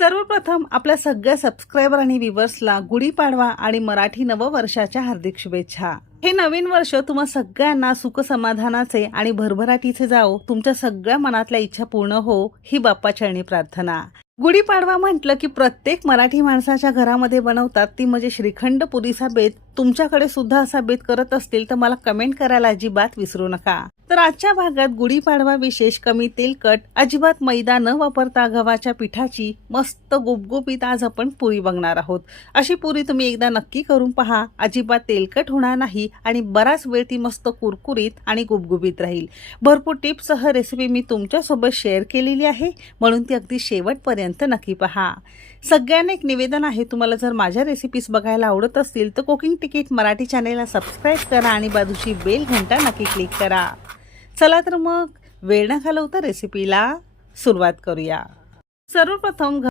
सर्वप्रथम आपल्या सगळ्या सबस्क्रायबर आणि व्ह्युअर्सला गुढीपाडवा आणि मराठी नववर्षाच्या हार्दिक शुभेच्छा। हे नवीन वर्ष तुम्हा सगळ्यांना सुख समाधानाचे आणि भरभराटीचे जाओ, तुमच्या सगळ्या मनातल्या इच्छा पूर्ण हो ही बाप्पा चरणी प्रार्थना। गुढीपाडवा म्हटलं की प्रत्येक मराठी माणसाच्या घरामध्ये बनवतात ती म्हणजे श्रीखंड पुरीचा बेत। तुमच्याकडे सुद्धा असा बेत करत असतील तर मला कमेंट करायला अजिबात विसरू नका। तर आजच्या भागात गुढीपाडवा विशेष कमी तेलकट, अजिबात मैदा न वापरता गव्हाच्या पिठाची मस्त गुबगुबीत आज आपण पुरी बघणार आहोत। अशी पुरी तुम्ही एकदा नक्की करून पहा, अजिबात तेलकट होणार नाही आणि बराच वेळ ती मस्त कुरकुरीत आणि गुबगुबीत राहील। भरपूर टिप्ससह रेसिपी मी तुमच्यासोबत शेअर केलेली आहे, म्हणून ती अगदी शेवटपर्यंत नक्की पहा। सगळ्यांना एक निवेदन आहे, तुम्हाला जर माझ्या रेसिपीज बघायला आवडत असतील तर कुकिंग तिकीट मराठी चॅनेलला सबस्क्राइब करा आणि बाजूची बेल घंटा नक्की क्लिक करा। चला तर मग वेळ न घालवता रेसिपीला सुरुवात करूया। सर्वप्रथम